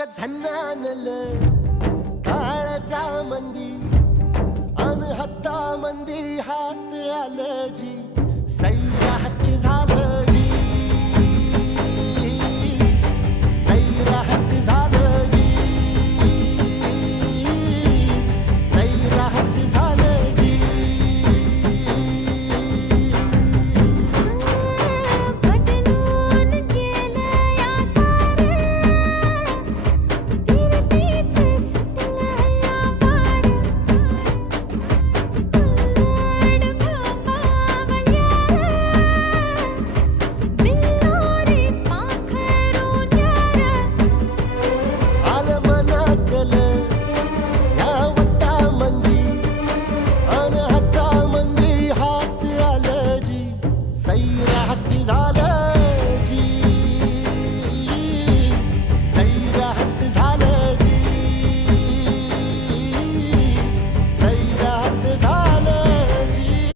ग झन्नानल काळजा मंदी अन हत्ता मंदी हात आलं जी सैराट झालं